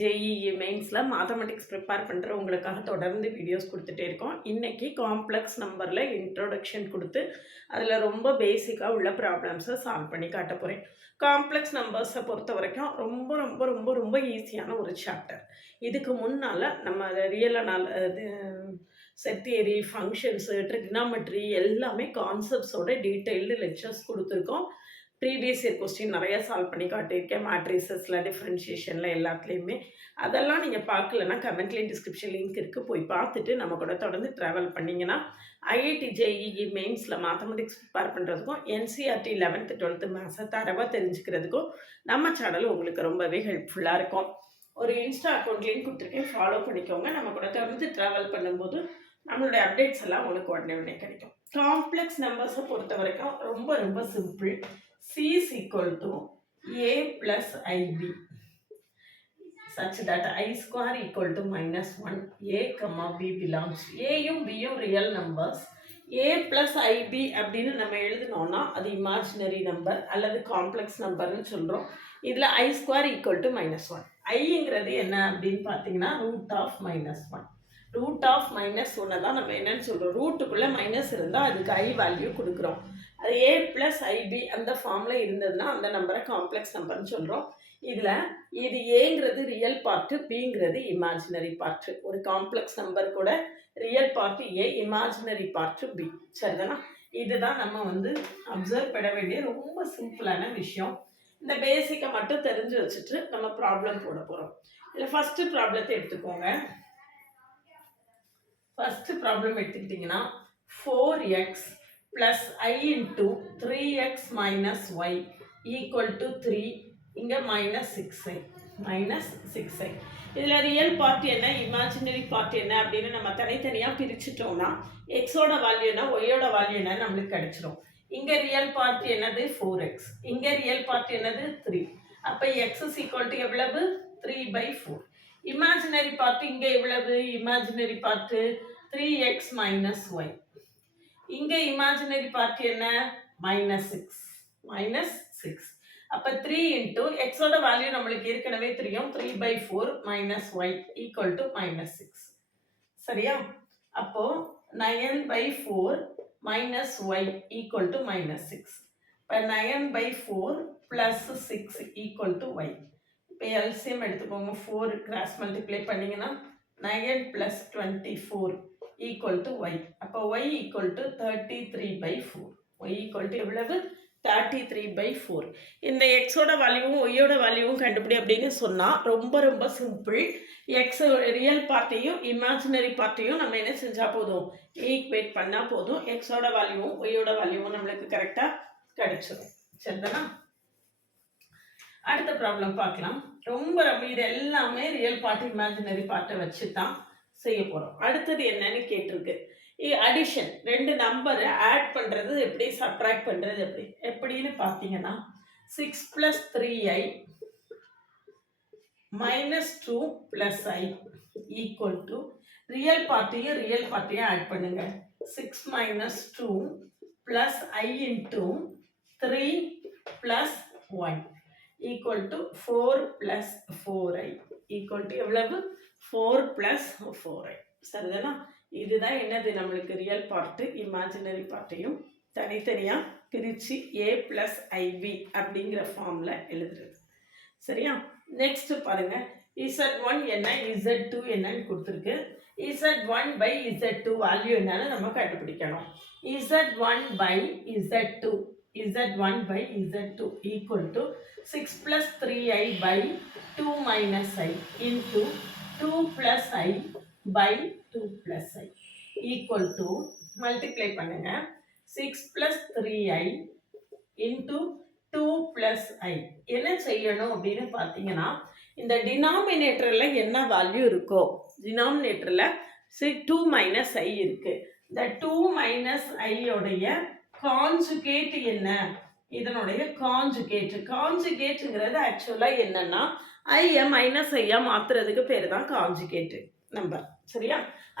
JEE மெயின்ஸில் mathematics prepare பண்ணுற உங்களுக்காக தொடர்ந்து வீடியோஸ் கொடுத்துட்டே இருக்கோம். இன்றைக்கி காம்ப்ளெக்ஸ் நம்பரில் இன்ட்ரோடக்ஷன் கொடுத்து அதில் ரொம்ப பேசிக்காக உள்ள ப்ராப்ளம்ஸை சால்வ் பண்ணி காட்ட போகிறேன். காம்ப்ளெக்ஸ் நம்பர்ஸை பொறுத்த வரைக்கும் ரொம்ப ரொம்ப ரொம்ப ரொம்ப ஈஸியான ஒரு சாப்டர். இதுக்கு முன்னால் நம்ம இது செட் தியரி, ஃபங்க்ஷன்ஸு, ட்ரிக்னாமெட்ரி எல்லாமே கான்செப்ட்ஸோட டீட்டெயில்டு லெக்சர்ஸ் கொடுத்துருக்கோம். ப்ரீவியஸ் இயர் கொஸ்டின் நிறைய சால்வ் பண்ணி காட்டியிருக்கேன். மேட்ரிசஸில், டிஃப்ரென்ஷியேஷனில் எல்லாத்துலேயுமே. அதெல்லாம் நீங்கள் பார்க்கலன்னா கமெண்ட்லேயும் டிஸ்கிரிப்ஷன் லிங்க் இருக்குது, போய் பார்த்துட்டு நம்ம கூட தொடர்ந்து ட்ராவல் பண்ணிங்கன்னா ஐஐடி ஜேஇஇ மெயின்ஸில் மேத்தமெட்டிக்ஸ் ப்ரிப்பேர் பண்ணுறதுக்கும் என்சிஆர்டி 11th 12th மேத்ஸை தரவாக தெரிஞ்சுக்கிறதுக்கும் நம்ம சேனல் உங்களுக்கு ரொம்பவே ஹெல்ப்ஃபுல்லாக இருக்கும். ஒரு இன்ஸ்டா அக்கௌண்ட் லிங்க் கொடுத்துருக்கேன், ஃபாலோ பண்ணிக்கோங்க. நம்ம கூட தொடர்ந்து ட்ராவல் பண்ணும்போது நம்மளுடைய அப்டேட்ஸ் எல்லாம் உங்களுக்கு உடனே கிடைக்கும். காம்ப்ளெக்ஸ் நம்பர்ஸை பொறுத்த வரைக்கும் ரொம்ப ரொம்ப simple. C is equal to A plus IB such that I square equal to minus 1. A comma B belongs. A யும் B யும் real numbers. A plus IB அப்படின்னு நம்ம எழுதினோம்னா அது இமேஜினரி நம்பர் அல்லது காம்ப்ளெக்ஸ் நம்பர்னு சொல்கிறோம். இதில் I square equal to minus 1. ஐங்கிறது என்ன அப்படின்னு பார்த்தீங்கன்னா root of minus 1. Root of minus 1 தான் நம்ம என்னன்னு சொல்கிறோம். ரூட்டுக்குள்ளே மைனஸ் இருந்தால் அதுக்கு ஐ வேல்யூ கொடுக்குறோம். அது ஏ ப்ளஸ் ஐபி அந்த ஃபார்மில் இருந்ததுன்னா அந்த நம்பரை காம்ப்ளெக்ஸ் நம்பர்னு சொல்கிறோம். இதில் இது ஏங்கிறது ரியல் பார்ட்டு, பிங்கிறது இமேஜினரி பார்ட்டு. ஒரு காம்ப்ளெக்ஸ் நம்பர் கூட ரியல் பார்ட்டு ஏ, இமேஜினரி பார்ட்டு பி. சரிதானா? இதுதான் நம்ம அப்சர்வ் பண்ண வேண்டிய ரொம்ப சிம்பிளான விஷயம். இந்த பேசிக்கை மட்டும் தெரிஞ்சு வச்சுட்டு நம்ம ப்ராப்ளம் போட போகிறோம். இதில் ஃபஸ்ட்டு ப்ராப்ளத்தை எடுத்துக்கோங்க. ஃபஸ்ட்டு ப்ராப்ளம் எடுத்துக்கிட்டிங்கன்னா 4x plus I into 3x minus y equal to 3, இங்கே minus 6i. இதில் ரியல் பார்ட் என்ன, இமேஜினரி பார்ட் என்ன அப்படின்னு நம்ம தனித்தனியாக பிரிச்சுட்டோம்னா எக்ஸோட வேல்யூ என்ன, ஒய்யோட வேல்யூ என்ன நம்மளுக்கு கிடைச்சிடும். இங்கே ரியல் பார்ட் என்னது 4x, இங்கே ரியல் பார்ட் என்னது 3. அப்போ x is equal to எவ்வளவு 3/4. இமேஜினரி பார்ட் இங்கே எவ்வளவு, imaginary part 3x minus y. இங்கே இமேஜினரி பார்ட் என்ன -6. அப்போ 3 இன்ட்டு எக்ஸோட வேல்யூ நம்மளுக்கு ஏற்கனவே தெரியும் 3/4 minus y equal to -6. சரியா? அப்போ 9/4 minus y equal to -6. இப்போ 9/4 plus 6 equal to y. இப்போ எல்சிஎம் எடுத்துக்கோங்க. 4 கிராஸ் மல்டிப்ளை பண்ணிங்கன்னா 9 plus 24 equal to y. அப்போ y equal to 33/4. y equal to எவ்வளவு 33/4. இந்த எக்ஸோட வேல்யூவும் ஒய்யோட வேல்யூவும் கண்டுபிடி அப்படின்னு சொன்னால் ரொம்ப ரொம்ப சிம்பிள். எக்ஸ் ரியல் பார்ட்டையும் இமேஜினரி பார்ட்டையும் நம்ம என்ன செஞ்சால் போதும், ஈக்குவேட் பண்ணால் போதும். எக்ஸோட வேல்யூவும் ஒய்யோட வேல்யூவும் நம்மளுக்கு கரெக்டாக கிடைச்சிடும். சரிதானா? அடுத்த ப்ராப்ளம் பார்க்கலாம். ரொம்ப ரொம்ப இது எல்லாமே ரியல் பார்ட் இமேஜினரி பார்ட்டை வச்சு தான் செய்ய போகிறோம். அடுத்தது என்னன்னு கேட்டிருக்கு. அடிஷன், ரெண்டு நம்பரை ஆட் பண்ணுறது எப்படி, சப்ட்ராக்ட் பண்ணுறது எப்படின்னு பார்த்தீங்கன்னா 6 + 3i -2 + i equal to real பார்ட்டியும் ஆட் பண்ணுங்க. 6 - 2 + i into 3 + 1 equal to 4 + 4i equal to எவ்வளவு 4 + 4i. சரிதானா? இதுதான் என்னது நம்மளுக்கு ரியல் பார்ட்டு இமேஜினரி பார்ட்டையும் தனித்தனியாக பிரித்து a + ib அப்படிங்கிற ஃபார்மில் எழுதுறது. சரியா? நெக்ஸ்ட் பாருங்க. z1 என்ன, z2 என்னன்னு கொடுத்துருக்கு. z1/z2 வேல்யூ என்னன்னு நம்ம கண்டுபிடிக்கணும். z1/z2 equal to 6 + 3i/2 - i into 2 + i/2 + i equal to multiply பண்ணுங்க. 6 + 3i into 2 + i. என்ன செய்யணும் அப்படின்னு பார்த்தீங்கன்னா இந்த டினாமினேட்டரில் என்ன வேல்யூ இருக்கோ, டினாமினேட்டரில் 2 - i இருக்கு. இந்த 2 - i உடைய கான்ஜுகேட் என்ன, இதனுடைய கான்ஜுகேட்டுங்கிறது ஆக்சுவலாக என்னன்னா ஐயை மைனஸ் ஐயா மாற்றுறதுக்கு பேர் தான் கான்ஜுகேட்டு நம்பர். சரியா?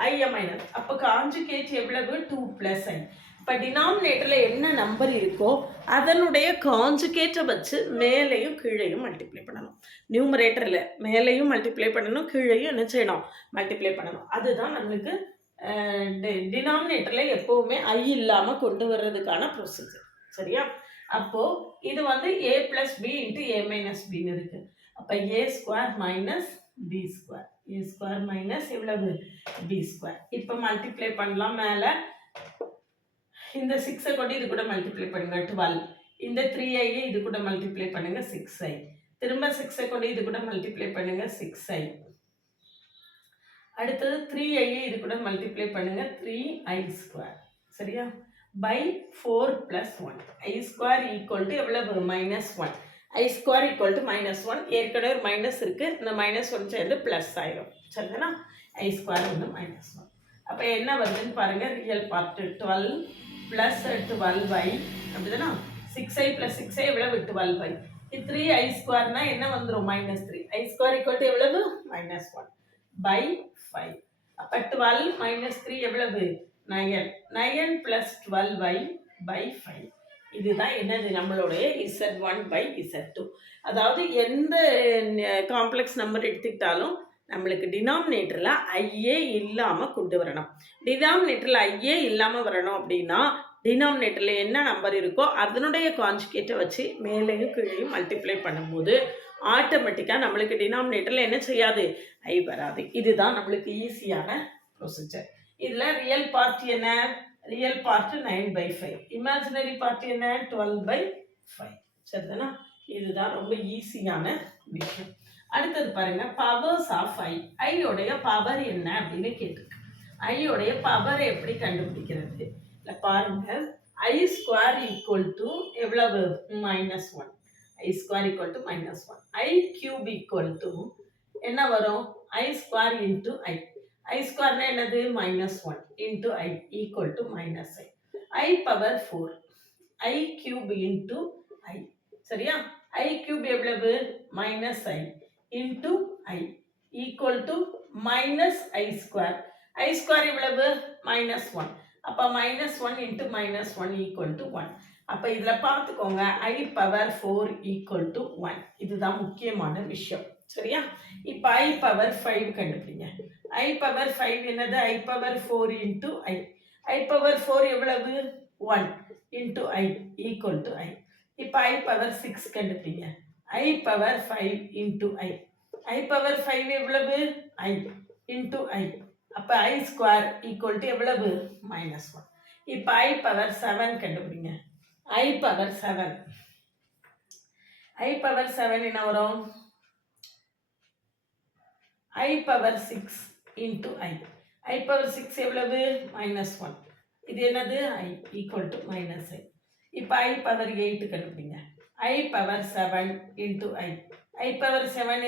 ஐயை மைனஸ், அப்போ கான்ஜுகேட் எவ்வளவு 2 + i. இப்போ இப்போ டினாமினேட்டரில் என்ன நம்பர் இருக்கோ அதனுடைய காஞ்சுகேட்டை வச்சு மேலேயும் கீழேயும் மல்டிப்ளை பண்ணணும். நியூமரேட்டரில் மேலேயும் மல்டிப்ளை பண்ணணும், கீழேயும் என்ன செய்யணும், மல்டிப்ளை பண்ணணும். அதுதான் நம்மளுக்கு டினாமினேட்டரில் எப்போவுமே ஐ இல்லாமல் கொண்டு வர்றதுக்கான ப்ரொசீஜர். சரியா? அப்போது இது வந்து a + b × a - bன்னு இருக்குது. அப்போ a² - b², a² - எவ்வளவு, b². இப்போ மல்டிப்ளை பண்ணலாம். மேலே இந்த 6 கொண்டு இது கூட மல்டிப்ளை பண்ணுங்க 12. இந்த 3i இது கூட மல்டிப்ளை பண்ணுங்க 6i. திரும்ப 6 கொண்டு இது கூட மல்டிப்ளை பண்ணுங்க 6i. அடுத்தது 3i இது கூட மல்டிப்ளை பண்ணுங்க 3i². சரியா? by 4 + 1. i² எவ்வளவு, -1. i² -1. ஏற்கனவே ஒரு மைனஸ் இருக்கு, இந்த -1 சேர்ந்து ப்ளஸ் ஆயிடும். சரிதானா? i² வந்து -1. அப்போ என்ன வருதுன்னு பாருங்க. ரியல் பார்ட் 12 + 12i அப்படிதானா? 6i + 6i எவ்வளவு, 12i. 3i² என்ன வந்துடும், -3. i² எவ்வளவு, -1 by 5. அப்போ 12 - 3 எவ்வளவு, 9. 9 + 12i by 5. இதுதான் என்னது, நம்மளுடைய Z1/Z2. அதாவது எந்த காம்ப்ளெக்ஸ் நம்பர் எடுத்துக்கிட்டாலும் நம்மளுக்கு டினாமினேட்டரில் ஐயே இல்லாமல் கொண்டு வரணும். டினாமினேட்டரில் ஐயே இல்லாமல் வரணும் அப்படின்னா டினாமினேட்டரில் என்ன நம்பர் இருக்கோ அதனுடைய கான்ஜுகேட்டை வச்சு மேலேயும் கீழேயும் மல்டிப்ளை பண்ணும்போது ஆட்டோமேட்டிக்காக நம்மளுக்கு டினாமினேட்டரில் என்ன செய்யாது, ஐ வராது. இதுதான் நம்மளுக்கு ஈஸியான ப்ரொசீஜர். இதில் ரியல் பார்ட் என்ன, ரியல் பார்ட் 9/5, இமேஜினரி பார்ட் என்ன, 12/5. சரிதானா? இதுதான் ரொம்ப ஈஸியான விஷயம். அடுத்தது பாருங்க, பவர்ஸ் ஆஃப் ஐ. ஐயோடைய பவர் என்ன அப்படின்னு கேட்டிருக்கு. ஐயோடைய பவரை எப்படி கண்டுபிடிக்கிறது இல்லை பாருங்க. i² எவ்வளவு, -1. i² -1. i³ என்ன வரும், i² × i. i² என்னது, -1 × i -i. i⁴ i³ × i. சரியா? i³ எவ்வளவு, -i × i -i². i² எவ்வளவு, -1. அப்போ -1 × -1 = 1. அப்போ இதில் பார்த்துக்கோங்க, i⁴ = 1. இதுதான் முக்கியமான விஷயம். சரியா? இப்போ i⁴ கண்டுபிடிங்க. i⁴ என்னது, i⁴ × i. i⁴ எவ்வளவு, 1 × i = i. இப்போ i⁴ கண்டுபிடிங்க. i⁴ × i. i⁴ எவ்வளவு, i × i. அப்போ i² எவ்வளவு, -1. இப்போ i⁴ கண்டுபிடிங்க. i⁴ என்ன வரும், i⁴ × i. i⁴ எவ்வளவு, -1. இது என்னது, i = -i. இப்போ i⁴ கண்டுபிடிங்க. i⁴ × i. i⁴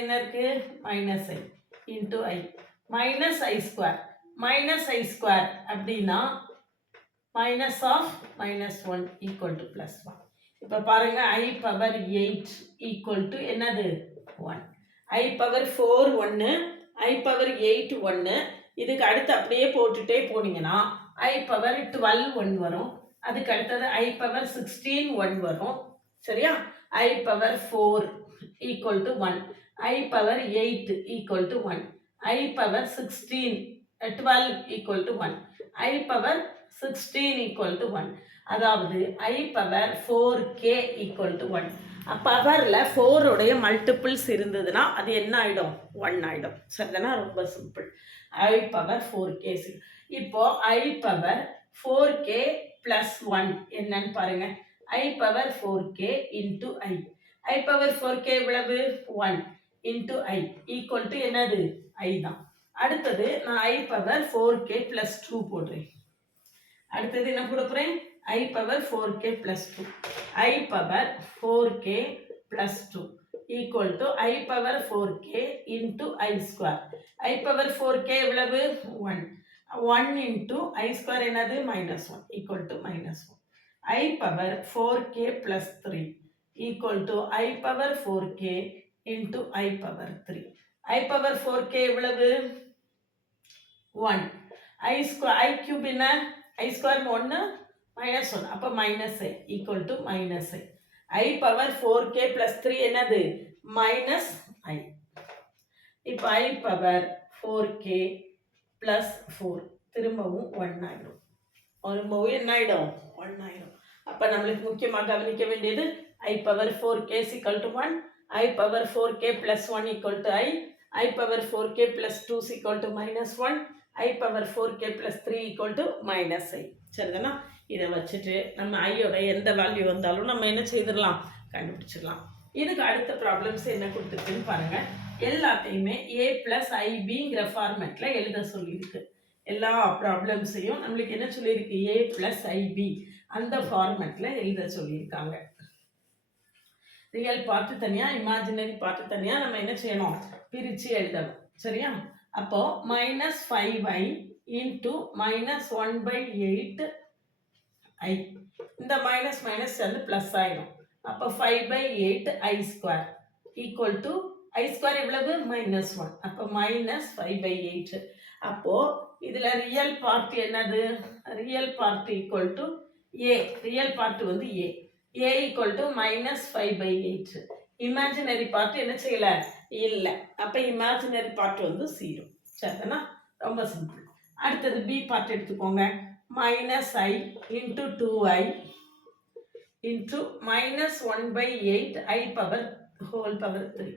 என்ன இருக்கு, -i × i. -i². அப்படின்னா -1 = +1. இப்போ பாருங்க, i⁴ என்னது, 1. i⁴ 1, i⁴ 1. இதுக்கு அடுத்து அப்படியே போட்டுட்டே போனீங்கன்னா i⁴ 1 வரும். அதுக்கு அடுத்தது i⁴ 1 வரும். சரியா? i⁴ 1, i⁴ 1, i⁴ 12 1, i⁴ 1. அதாவது i⁴k 1. பவரில் 4 உடைய மல்டிபிள்ஸ் இருந்ததுன்னா அது என்ன ஆகிடும், 1 ஆகிடும். சரிதானா? ரொம்ப சிம்பிள். i⁴k. இப்போ i⁴k + 1 என்னன்னு பாருங்க. i⁴k × i. i⁴k எவ்வளவு, 1 × i = என்னது, i தான். அடுத்தது நான் i⁴k + 2 போடுறேன். அடுத்தது என்ன போட போறேன், i⁴k + 2. i⁴k + 2 = i⁴k × i². i⁴k எவ்வளவு, 1. 1 × i² என்னது, -1 = -1. i⁴k + 3 = i⁴k × i⁴3. i⁴k எவ்வளவு, 1. i³ என்ன, i² 1, -1 அப்போ -i equal to -i. I power 4k + 3 என்னது -i. இப்போ I பவர் 4k + 4 திரும்பவும் 1 ஆயிடும். திரும்பவும் என்ன ஆயிடும் 1 ஆயிடும். அப்போ நம்மளுக்கு முக்கியமாக கவனிக்க வேண்டியது I power 4k = 1, I power 4k + 1 = I power 4k + 2 = -1, I power 4k + 3 = -i. சரிதானா? இதை வச்சுட்டு நம்ம ஐயோட எந்த வேல்யூ வந்தாலும் நம்ம என்ன செய்திடலாம், கண்டுபிடிச்சிடலாம். இதுக்கு அடுத்த ப்ராப்ளம்ஸ் என்ன கொடுத்துருக்குன்னு பாருங்க. எல்லாத்தையுமே a + ibங்கிற ஃபார்மேட்டில் எழுத சொல்லியிருக்கு. எல்லா ப்ராப்ளம்ஸையும் நம்மளுக்கு என்ன சொல்லியிருக்கு, a + ib அந்த ஃபார்மேட்டில் எழுத சொல்லியிருக்காங்க. ரியல் பார்ட்டு தனியாக, இமேஜினரி பார்ட்டு தனியாக நம்ம என்ன செய்யணும், பிரித்து எழுதணும். சரியா? அப்போ -5i × -1/8i. இந்த மைனஸ் மைனஸ் சேர்ந்து ப்ளஸ் ஆயிடும். அப்போ 5/8i² ஈக்குவல் டு i² எவ்வளவு -1. அப்போ -5/8. அப்போ இதில் ரியல் பார்ட் என்னது, real part equal to a. Real part வந்து a equal to -5/8. Imaginary part என்ன செய்யல, இல்லை. அப்போ இமேஜினரி பார்ட் வந்து 0. சரிதானா? ரொம்ப சிம்பிள். அடுத்தது பி பார்ட் எடுத்துக்கோங்க. -i × 2i × -1/8 i power whole power 3.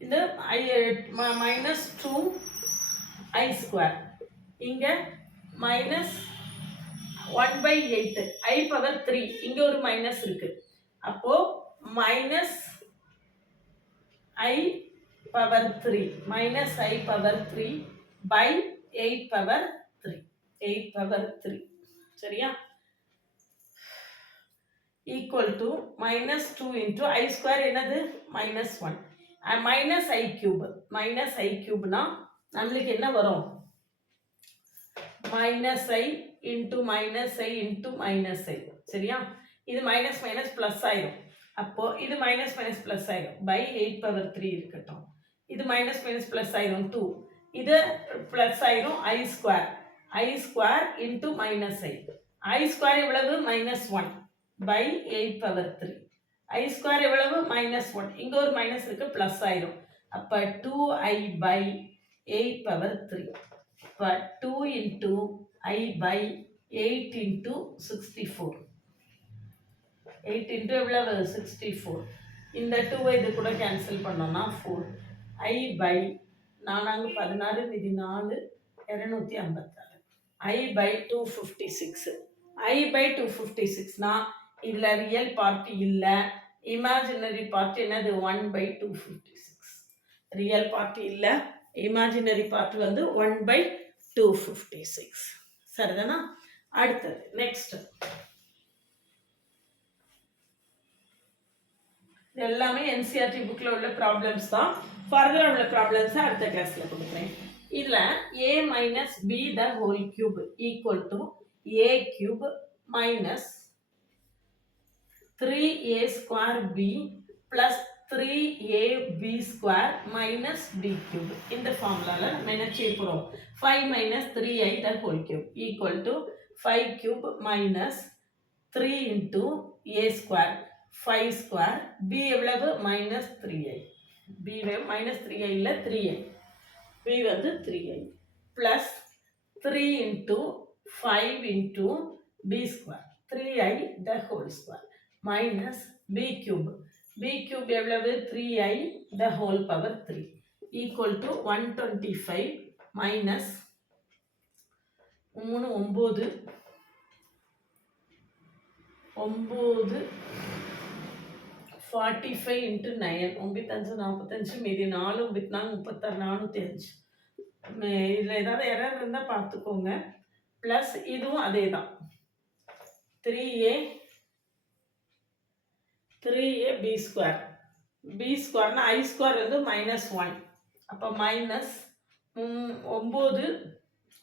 இந்த -2i². இங்கே -1/8 i பவர் 3. இங்கே ஒரு மைனஸ் இருக்கு. அப்போ -i power 3 -i/8 power 3 8 power 3. சரியா? ஈக்குவல் டு -2 × i² என்னது -1 -i³ நம்மளுக்கு என்ன வரும், -i × -i. சரியா? இது மைனஸ் மைனஸ் ப்ளஸ் ஆயிடும். அப்போ இது மைனஸ் மைனஸ் ப்ளஸ் ஆயிடும். 8 பவர் 3 இருக்கட்டும். இது மைனஸ் மைனஸ் ப்ளஸ் ஆயிடும் 2. இது ப்ளஸ் ஆயிடும் i² × -i எவ்வளவு -1 8 பவர் 3. i² எவ்வளவு -1. இங்க ஒரு மைனஸ் இருக்கு, ப்ளஸ் ஆயிடும். அப்ப 2i/8 பவர் 3. அப்ப 2 × i/8 × 64. 8 × எவ்வளவு 64. இந்த 2 இது கூட கேன்சல் பண்ணோம்னா 4. i/4 16 மீதி 4 256. i/256. i/256னா இதில் ரியல் பார்ட் இல்லை, இமேஜினரி பார்ட் என்னது 1/256. ரியல் பார்ட் இல்லை, இமேஜினரி பார்ட் வந்து 1/256. சரிதானா? அடுத்தது நெக்ஸ்ட். எல்லாமே என்சிஆர்டி புக்கில் உள்ள ப்ராப்ளம்ஸ் தான். ஃபர்தராக உள்ள ப்ராப்ளம்ஸை அடுத்த கிளாஸில் கொடுக்குறேன். இதில் a - b the whole cube equal to a³ - 3a² b + 3ab² - b³ இந்த ஃபார்முலாவில் நம்ம என்ன செய்ய போகிறோம், 5 - 3i the whole cube equal to 5³ - 3 × a² 5² b எவ்வளவு -3i. b -3i இல்லை 3i. b வந்து 3i plus 3 × 5 × b², 3i the whole square minus b³ எவ்வளவு 3i the whole power 3 equal to 125 minus 3 9 45 × 9 95 45 மீதி 4 36 405. இதில் ஏதாவது எரர் இருந்தால் பார்த்துக்கோங்க. ப்ளஸ் இதுவும் அதே தான் 3a b². b²னா i² வந்து -1. அப்போ -9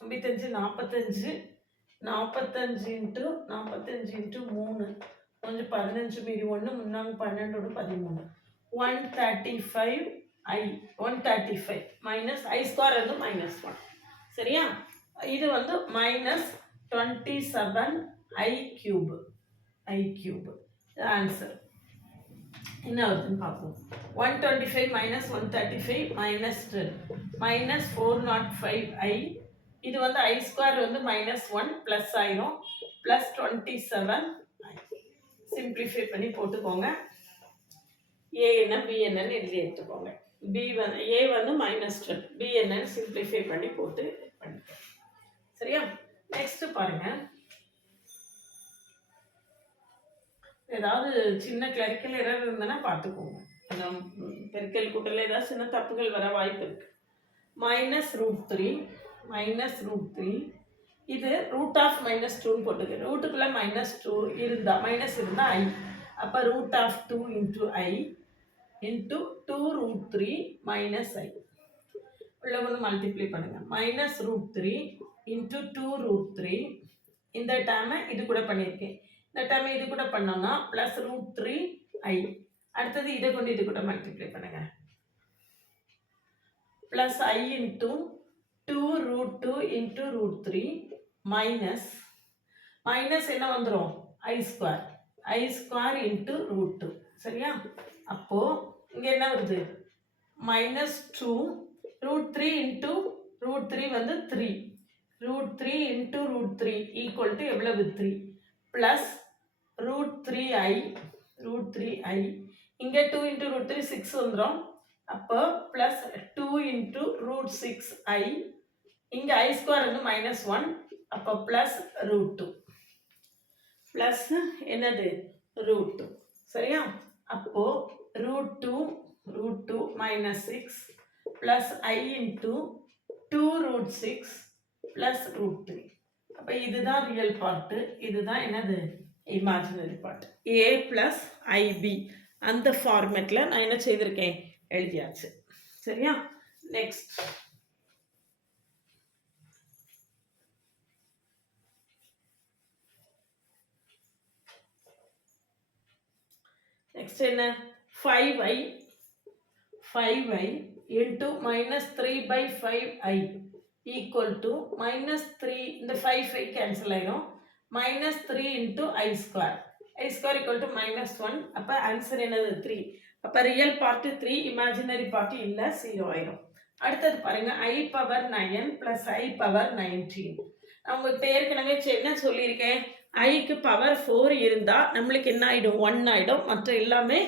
95 45 45 × 3 கொஞ்சம் 15 மீதி 1 முன்னாங்க 12 13 135i 135 மைனஸ் i² வந்து -1. சரியா? இது வந்து -27 ஐ கியூப் ஆன்சர் என்ன வருதுன்னு பார்ப்போம். 125 மைனஸ் 135 மைனஸ் 10 மைனஸ் 405 ஐ. இது வந்து ஐ ஸ்கொயர் வந்து -1 ப்ளஸ் ஆயிரும் ப்ளஸ் 27 சிம்பிளிஃபை பண்ணி போட்டுக்கோங்க. ஏ என்ன பி என்னன்னு எழுதி எடுத்துக்கோங்க. பி வந்து ஏ வந்து -10 பி என்னன்னு சிம்பிளிஃபை பண்ணி போட்டு பண்ணிக்கோங்க. சரியா? நெக்ஸ்ட் பாருங்க. ஏதாவது சின்ன கிளரிக்கல் எரர் இருந்ததுன்னா பார்த்துக்கோங்க. பெருக்கல் கூட்டல ஏதாவது சின்ன தப்புகள் வர வாய்ப்பு இருக்கு. -√3 இது √(-2) போட்டுக்கு. ரூட்டுக்குள்ள -2 இருந்தா மைனஸ் இருந்தால் ஐ, அப்போ √2 × I × 2√3 - I உள்ள ஒன்று மல்டிப்ளை பண்ணுங்க. -√3 × 2√3 இந்த டேர்மை இது கூட பண்ணியிருக்கேன். இந்த டேர்மை இது கூட பண்ணோம்னா +√3i. அடுத்தது இதை கொண்டு இது கூட மல்டிப்ளை பண்ணுங்க. +i × 2√2 × √3 மைனஸ் என்ன வந்துடும் i² × √2. சரியா? அப்போ இங்கே என்ன வருது? -2 √3 × √3 வந்து 3 √3 × √3 ஈக்குவல் டு எவ்வளவு? 3 ப்ளஸ் √3i இங்கே 2 × √3 6 வந்துடும். அப்போ ப்ளஸ் 2 × √6i இங்கே i² வந்து -1 அப்போ ப்ளஸ் √2 ப்ளஸ் என்னது? √2. சரியா? அப்போ √2 -6 ப்ளஸ் i × 2√6 ப்ளஸ் √3. அப்போ இதுதான் ரியல் பார்ட்டு, இதுதான் என்னது? Imaginary part. a + ib அந்த ஃபார்மேட்டில் நான் என்ன செய்திருக்கேன்? எழுதியாச்சு. சரியா? நெக்ஸ்ட் என்ன? 5i × -3/5i equal to -3. இந்த 5 கேன்சல் ஆயிரும். -3 × i². i² equal to -1. அப்போ ஆன்சர் என்னது? 3. அப்போ ரியல் பார்ட்டு 3, இமேஜினரி பார்ட்டு இல்லை, 0 ஆயிரும். அடுத்தது பாருங்க, i⁻9 + i⁻19. நான் உங்களுக்கு ஏற்கனவே என்ன சொல்லியிருக்கேன்? ஐக்கு பவர் 4 இருந்தால் நம்மளுக்கு என்ன ஆகிடும்? 1 ஆகிடும். மற்ற எல்லாமே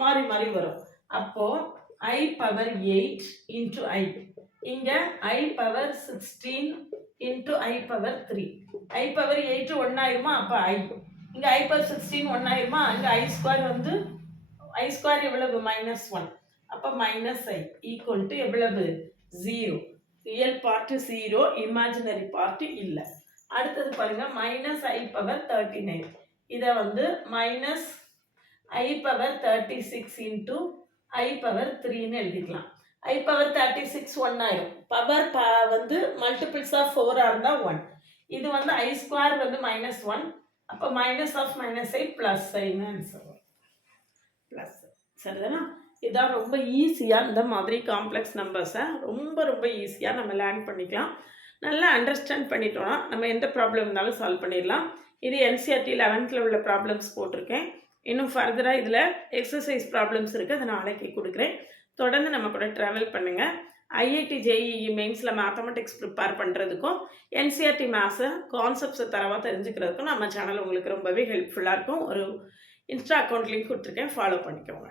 மாறி மாறி வரும். அப்போது i⁻8 × i இங்கே i⁻16 × i⁻3. i⁻8 1 ஆயிருமா? அப்போ i. இங்கே i⁻16 1 ஆயிருமா? இங்கே i² வந்து i² எவ்வளவு? -1. அப்போ -i ஈக்குவல் டு எவ்வளவு? 0. ரியல் பார்ட்டு 0, இமேஜினரி பார்ட்டு இல்லை. அடுத்தது பாருங்க, -i⁻39. இதை வந்து -i⁻36 × i⁻3ன்னு எழுதிக்கலாம். i⁻36 1 ஆயிரும். பவர் வந்து மல்டிபிள்ஸ் ஆஃப் 4 இருந்தால் 1. இது வந்து i² வந்து -1. அப்போ -(-i) +i ஆன்சர் ப்ளஸ். சரிதானா? இதான் ரொம்ப ஈஸியாக இந்த மாதிரி காம்ப்ளெக்ஸ் நம்பர்ஸை ரொம்ப ஈஸியாக நம்ம லேர்ன் பண்ணிக்கலாம். நல்லா அண்டர்ஸ்டாண்ட் பண்ணிட்டோன்னா நம்ம எந்த ப்ராப்ளம் இருந்தாலும் சால்வ் பண்ணிடலாம். இது NCERT 11th உள்ள ப்ராப்ளம்ஸ் போட்டிருக்கேன். இன்னும் ஃபர்தராக இதில் எக்ஸசைஸ் ப்ராப்ளம்ஸ் இருக்குது, அதை நாளைக்கு கொடுக்குறேன். தொடர்ந்து நம்ம கூட ட்ராவல் பண்ணுங்கள். IIT JEE மெயின்ஸில் மேத்தமெட்டிக்ஸ் ப்ரிப்பேர் பண்ணுறதுக்கும் NCERT மேத்ஸை கான்செப்ட்ஸை தரவாக தெரிஞ்சுக்கிறதுக்கும் நம்ம சேனல் உங்களுக்கு ரொம்பவே ஹெல்ப்ஃபுல்லாக இருக்கும். ஒரு இன்ஸ்டா அக்கௌண்ட் லிங்க் கொடுத்துருக்கேன், ஃபாலோ பண்ணிக்கோங்க.